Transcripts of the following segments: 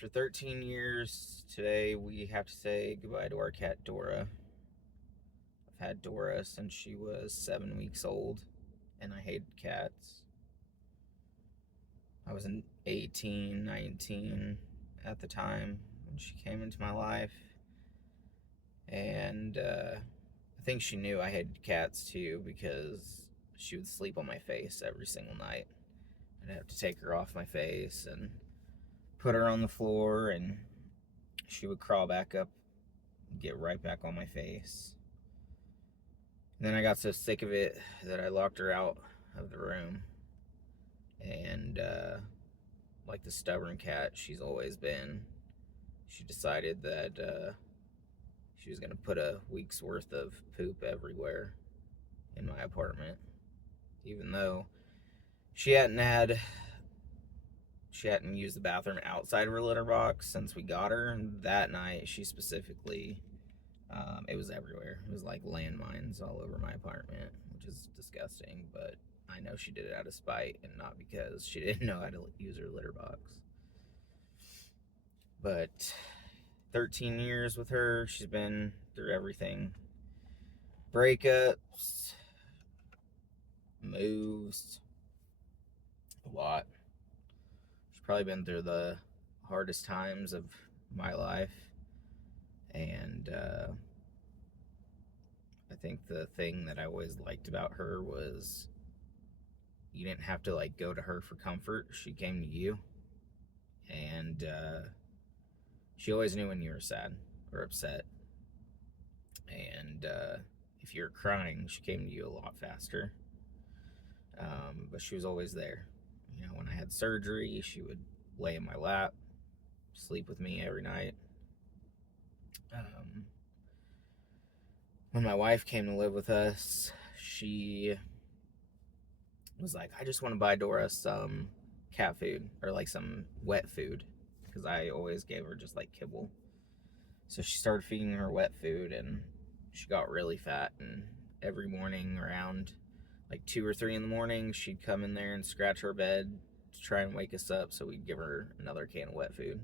After 13 years, today we have to say goodbye to our cat Dora. I've had Dora since she was 7 weeks old, and I hated cats. I was 18, 19 at the time when she came into my life, and I think she knew I hated cats too because she would sleep on my face every single night. I'd have to take her off my face and put her on the floor, and she would crawl back up, get right back on my face. And then I got so sick of it that I locked her out of the room. And like the stubborn cat she's always been, she decided that she was going to put a week's worth of poop everywhere in my apartment. Even though she hadn't used the bathroom outside of her litter box since we got her. That night, she specifically, it was everywhere. It was like landmines all over my apartment, which is disgusting. But I know she did it out of spite and not because she didn't know how to use her litter box. But 13 years with her, she's been through everything. Breakups, moves, a lot. She's probably been through the hardest times of my life. And I think the thing that I always liked about her was you didn't have to like go to her for comfort. She came to you. And she always knew when you were sad or upset. And if you were crying, she came to you a lot faster. But she was always there. You know, when I had surgery, she would lay in my lap, sleep with me every night. When my wife came to live with us, she was like, I just want to buy Dora some cat food or like some wet food because I always gave her just like kibble. So she started feeding her wet food and she got really fat. And every morning around like 2 or 3 in the morning, she'd come in there and scratch our bed to try and wake us up so we'd give her another can of wet food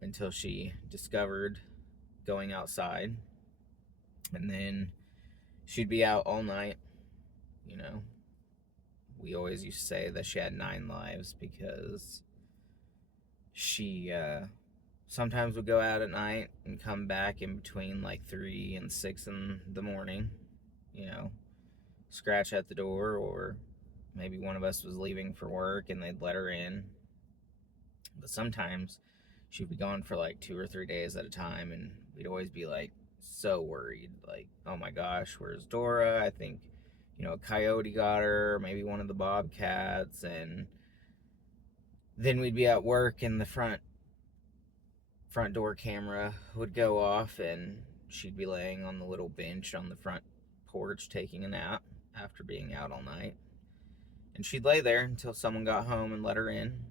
until she discovered going outside. And then she'd be out all night. You know, we always used to say that she had 9 lives because she sometimes would go out at night and come back in between like 3 and 6 in the morning, you know, scratch at the door, or maybe one of us was leaving for work and they'd let her in. But sometimes she'd be gone for like 2 or 3 days at a time, and we'd always be like so worried, like, oh my gosh, where's Dora? I think, you know, a coyote got her, maybe one of the bobcats. And then we'd be at work and the front door camera would go off and she'd be laying on the little bench on the front porch taking a nap after being out all night. And she'd lay there until someone got home and let her in.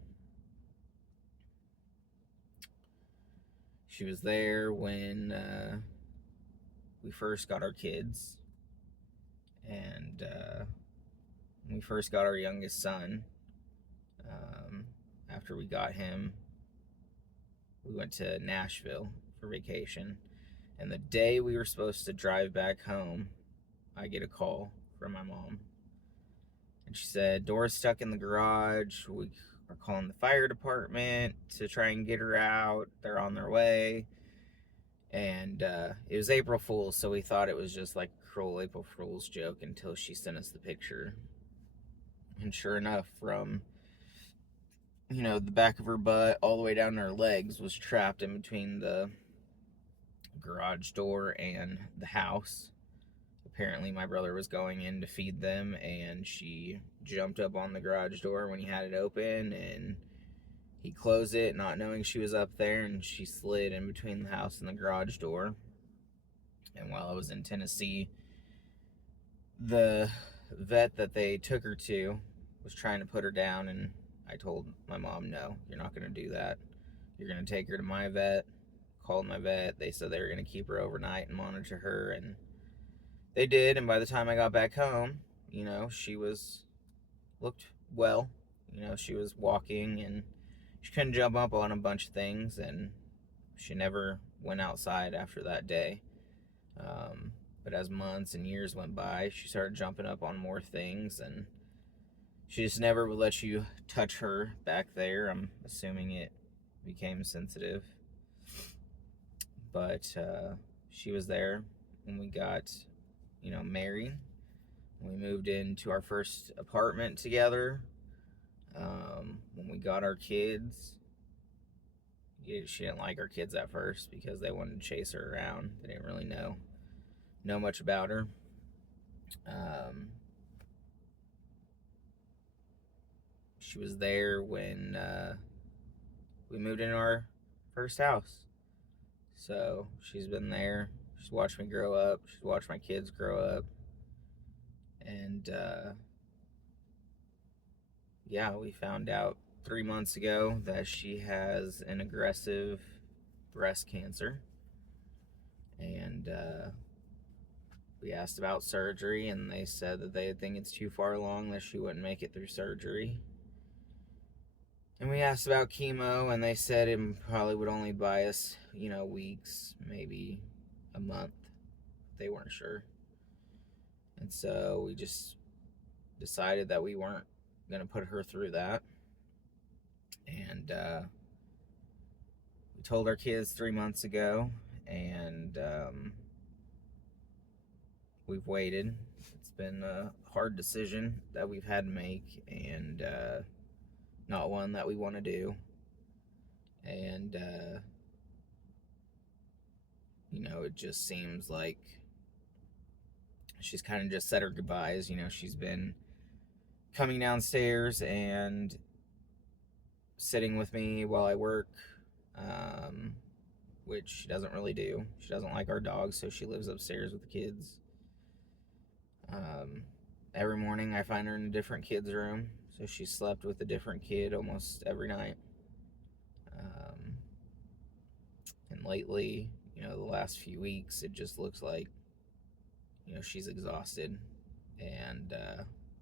She was there when we first got our kids. And when we first got our youngest son, after we got him, we went to Nashville for vacation. And the day we were supposed to drive back home, I get a call from my mom. And she said, Dora's stuck in the garage. We are calling the fire department to try and get her out. They're on their way. And it was April Fool's, so we thought it was just like a cruel April Fool's joke until she sent us the picture. And sure enough, from, you know, the back of her butt all the way down to her legs was trapped in between the garage door and the house. Apparently my brother was going in to feed them and she jumped up on the garage door when he had it open, and he closed it not knowing she was up there, and she slid in between the house and the garage door. And while I was in Tennessee, the vet that they took her to was trying to put her down, and I told my mom, no, you're not going to do that. You're going to take her to my vet. Called my vet. They said they were going to keep her overnight and monitor her, and they did. And by the time I got back home, you know, she looked well. You know, she was walking and she couldn't jump up on a bunch of things, and she never went outside after that day. But as months and years went by, she started jumping up on more things, and she just never would let you touch her back there. I'm assuming it became sensitive. But she was there when we got, married. We moved into our first apartment together. When we got our kids, she didn't like our kids at first because they wanted to chase her around. They didn't really know much about her. She was there when we moved into our first house. So she's been there. She's watched me grow up. She's watched my kids grow up. And we found out 3 months ago that she has an aggressive breast cancer. And we asked about surgery, and they said that they think it's too far along, that she wouldn't make it through surgery. And we asked about chemo, and they said it probably would only buy us, weeks, maybe a month. They weren't sure. And so we just decided that we weren't going to put her through that. And we told our kids 3 months ago, and we've waited. It's been a hard decision that we've had to make, and not one that we want to do. And it just seems like she's kind of just said her goodbyes. She's been coming downstairs and sitting with me while I work, which she doesn't really do. She doesn't like our dogs, so she lives upstairs with the kids. Every morning I find her in a different kid's room, so she slept with a different kid almost every night. And lately, the last few weeks, it just looks like, she's exhausted, and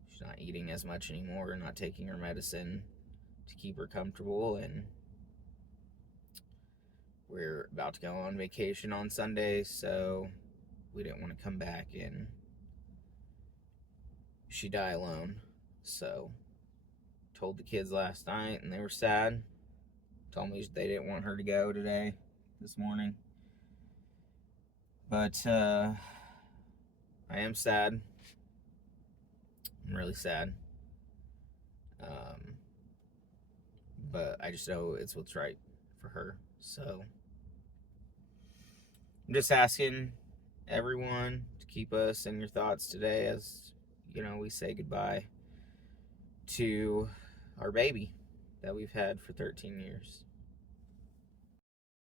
she's not eating as much anymore, not taking her medicine to keep her comfortable. And we're about to go on vacation on Sunday, so we didn't want to come back and she die alone. So told the kids last night, and they were sad. Told me they didn't want her to go this morning. But I am sad. I'm really sad. But I just know it's what's right for her. So I'm just asking everyone to keep us in your thoughts today as, we say goodbye to our baby that we've had for 13 years.